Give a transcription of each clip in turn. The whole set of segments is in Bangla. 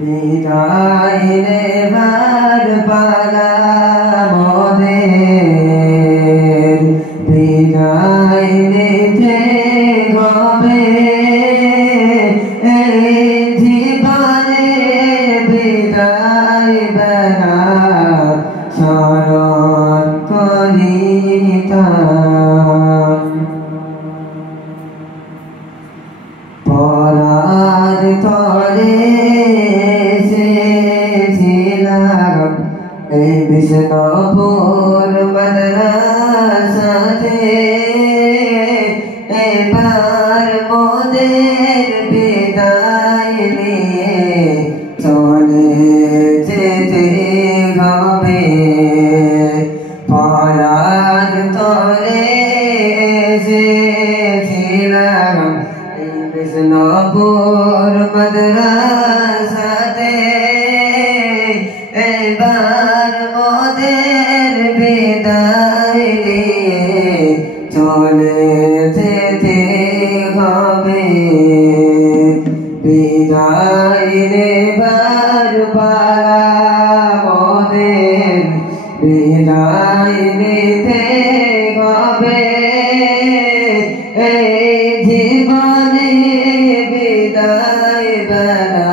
বিদায় নেবার পালা মোদের, বিদায় নিতে হবে এই জীবনে, বিদায় বেলা স্মরণ করিতাম। পরার তরে এসেছিলাম এই বিষ্ণুপুর মাদ্রাসাতে, এবার মোদের বিদায় নিয়ে চলে যেতে হবে। পরার তরে এসেছিলাম এই বিষ্ণুপুর মাদ্রাসাতে, এবার মোদের বিদায় নিয়ে চলে যেতে হবে। বিদায় নেবার পালা মোদের, বিদায় নিতে হবে এই জীবনে, বিদায় বেলা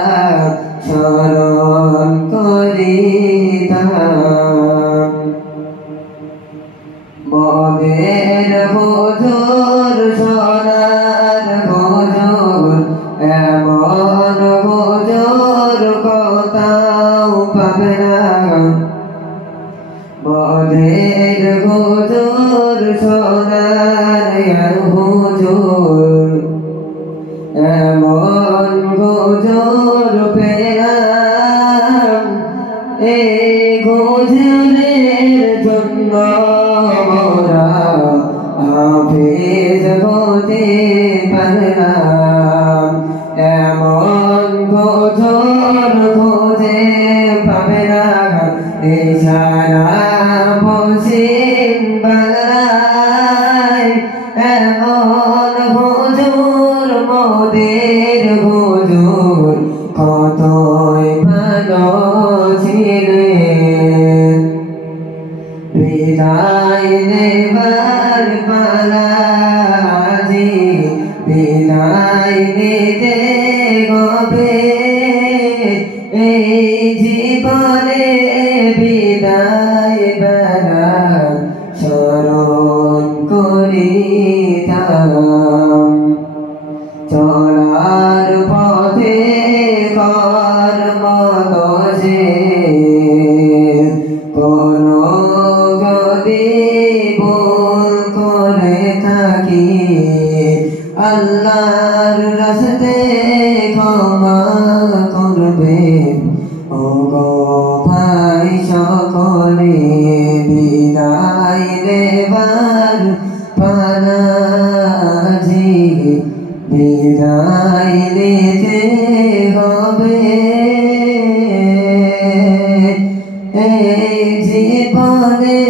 স্মরণ করিতাম। মোদের হুজুর সোনার হুজুর, এমন হুজুর কোথাও পাবে না। মোদের হুজুর সোনার হুজুর, এমন হুজুর পেলাম, এই হুজুরের জন্য মোরা হাফেজ হতে পারলাম। এমন হুজুর খুঁজে পাবে না এই সারা পশ্চিম বাংলায়। এমন হুজুর মোদের হুজুর কতই ভালো ছিলেন। বিদায় নেবার পালা আজি, বিদায় নিতে হবে এই জীবনে, বিদায় বেলা স্মরণ করিতাম। চলার পথে কর্ম দোষে কোনো যদি ভুল করে থাকি, আল্লাহর রাস্তে ক্ষমা করবেন ও গো ভাই সকলে। বিদায় নেবার পালা আজি, বিদায় নিতে হবে এই জীবনে,